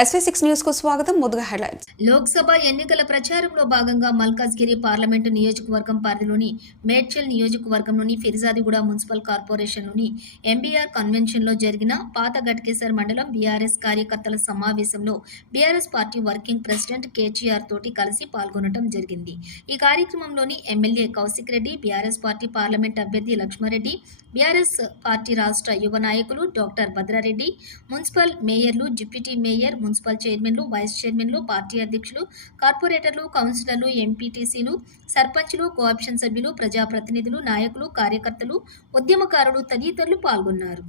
SV6 news కు స్వాగతం. ముందుగా హెడ్లైన్స్. లోక్సభ ఎన్నికల ప్రచారంలో భాగంగా మల్కాజ్గిరి పార్లమెంటు నియోజకవర్గం పరిధిలోని మేడ్చల్ నియోజకవర్గంలోని ఫిర్జాదిగూడ మున్సిపల్ కార్పొరేషన్లోని ఎంబీఆర్ కన్వెన్షన్లో జరిగిన పాత గట్కేసర్ మండలం బీఆర్ఎస్ కార్యకర్తల సమావేశంలో BRS party working president KTR తోటి కలిసి పాల్గొనడం జరిగింది. ఈ కార్యక్రమంలోని MLA Kaushik Reddy, BRS party parliament అభ్యర్థి లక్ష్మారెడ్డి, బీఆర్ఎస్ పార్టీ రాష్ట్ర యువ నాయకులు డాక్టర్ భద్రారెడ్డి, మున్సిపల్ మేయర్లు, డిప్యూటీ మేయర్, మున్సిపల్ చైర్మన్లు, వైస్ చైర్మన్లు, పార్టీ అధ్యక్షులు, కార్పొరేటర్లు, కౌన్సిలర్లు, ఎంపీటీసీలు, సర్పంచ్లు, కోఆప్షన్ సభ్యులు, ప్రజాప్రతినిధులు, నాయకులు, కార్యకర్తలు, ఉద్యమకారులు తదితరులు పాల్గొన్నారు.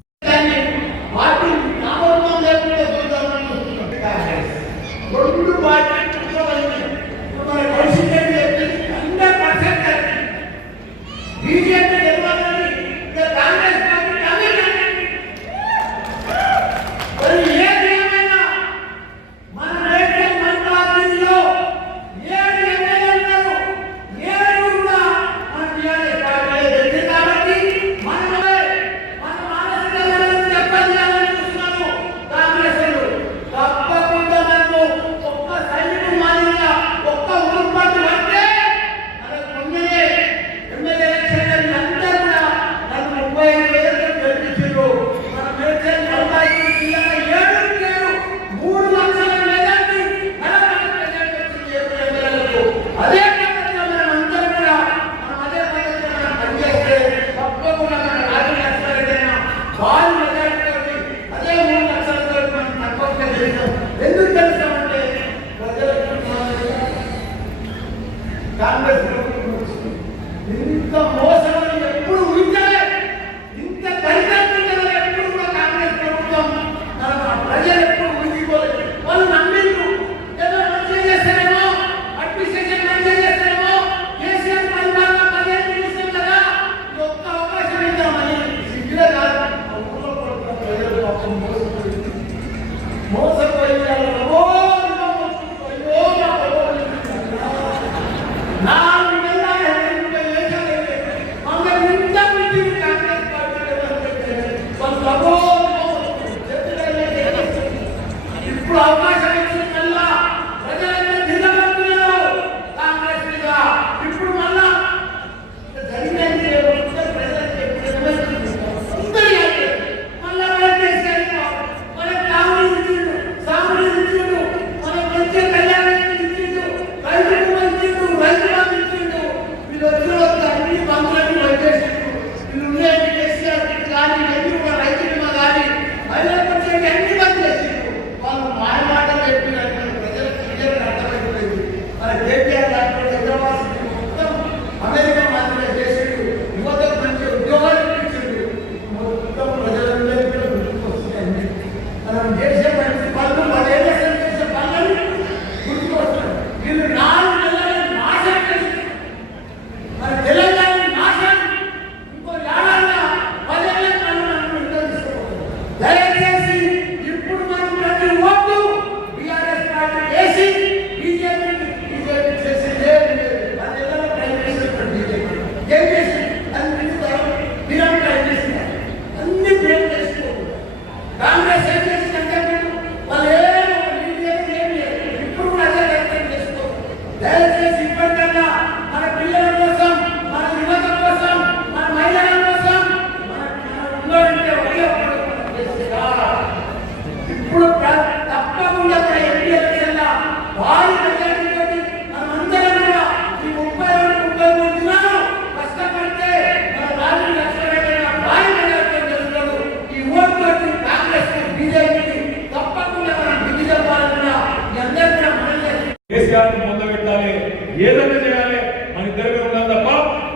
ఏదైనా చేయాలి మన ఇద్దరిగా ఉండాలి తప్ప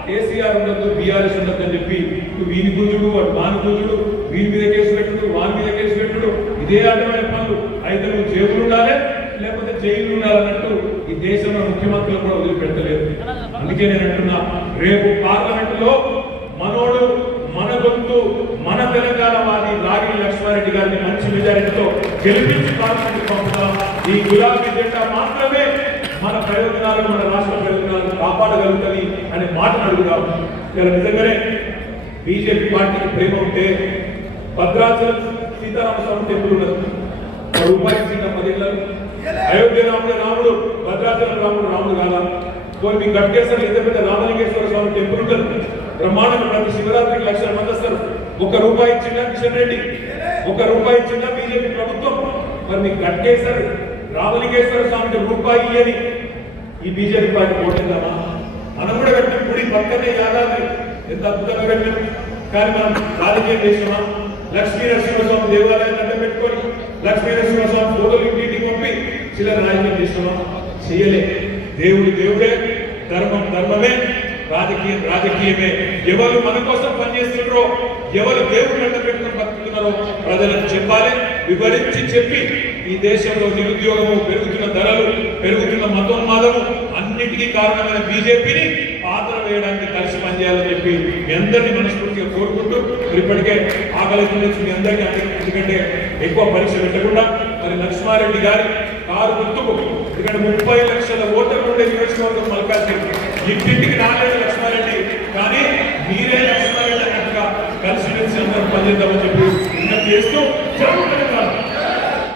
కేసీఆర్ ఉండదు, బీఆర్ఎస్ ఉండదు అని చెప్పి వీని గుంజుడు, వాడు వాని గుంజుడు, వీని మీద కేసు పెట్టుడు, వాని మీద కేసు పెట్టుడు, ఇదే అర్థమైన పనులు. అయితే నువ్వు జేబులు ఉండాలి లేకపోతే జైలు ఉండాలన్నట్టు ఈ దేశంలో ముఖ్యమంత్రులు కూడా వదిలిపెట్టలేదు. అందుకే నేను అంటున్నా, రేపు పార్లమెంటులో మనోడు, మన గొంతు, మన తెలంగాణ వాది రాగిణి లక్ష్మారెడ్డి గారిని మంచి మెజారిటీతో గెలిపించి పార్లమెంట్ పంపుతాం. ఈ గులాబీ జెండా మాత్రమే మన ప్రయోజనాలు, మన రాష్ట్ర ప్రయోజనాలను కాపాడగలుగుతుంది అనే మాటను అడుగుతాం. ఇలా నిజంగానే బీజేపీ పార్టీకి ప్రేమ ఉంటే భద్రాచలం సీతారామ స్వామి టెంపుల్ ఉన్నది, రూపాయి చిన్న 10 ఇళ్లను అయోధ్య రాముడు భద్రాచలం రాముడు కాదా? కొన్ని గట్కేశ్వరం ఎంత పెద్ద రామలింగేశ్వర స్వామి టెంపుల్ ఉంటుంది, బ్రహ్మాండంగా ప్రతి శివరాత్రికి 1,00,000 మంది వస్తారు. 1 రూపాయి ఇచ్చిందా కిషన్ రెడ్డి? 1 రూపాయి ఇచ్చిందా బీజేపీ ప్రభుత్వం? మరి మీకు గట్కేశ్వర రామలింగేశ్వర స్వామికి రూపాయి అని ఈ బీజేపీ పార్టీ పోతుందామా? మనం కూడా కట్టిన గుడి పక్కనే యాదాద్రి ఎంత అద్భుతంగా కట్టినాం. కానీ మనం రాజకీయం చేసినామా? లక్ష్మీ నరసింహస్వామి దేవాలయాన్ని అడ్డం పెట్టుకొని లక్ష్మీ నరసింహస్వామి ఫోటోలు ఇంటింటికి పంపి చిల్లర రాజకీయం చేసినామా? చేయలే. దేవుడు దేవుడే, ధర్మం ధర్మమే, రాజకీయం రాజకీయమే. ఎవరు మన కోసం పనిచేస్తున్నారో, ఎవరు దేవుడిని అడ్డం పెట్టుకుని బతుకుతున్నారో ప్రజలకు చెప్పాలి, వివరించి చెప్పి ఈ దేశంలో నిరుద్యోగము, పెరుగుతున్న ధరలు, పెరుగుతున్న మతోన్మాదము అన్నిటికీ కారణమైన బీజేపీని పాత్ర వేయడానికి కలిసి పనిచేయాలని చెప్పి మీ అందరినీ మనస్ఫూర్తిగా కోరుకుంటూ, ఇప్పటికే ఆకలి మీ అందరికీ, ఎందుకంటే ఎక్కువ పరీక్ష పెట్టకుండా మరి లక్ష్మారెడ్డి గారి కారు గుర్తుకు, ఎందుకంటే 30 లక్షల ఓటర్లు ఉండే నియోజకవర్గం మల్కాజ్గిరి, ఇంటింటికి రాలేదు లక్ష్మారెడ్డి, కానీ మీరే లక్ష్మారెడ్డి అన్నట్టుగా కలిసి అందరూ పనిచేద్దామని చెప్పి విజ్ఞప్తి చేస్తూ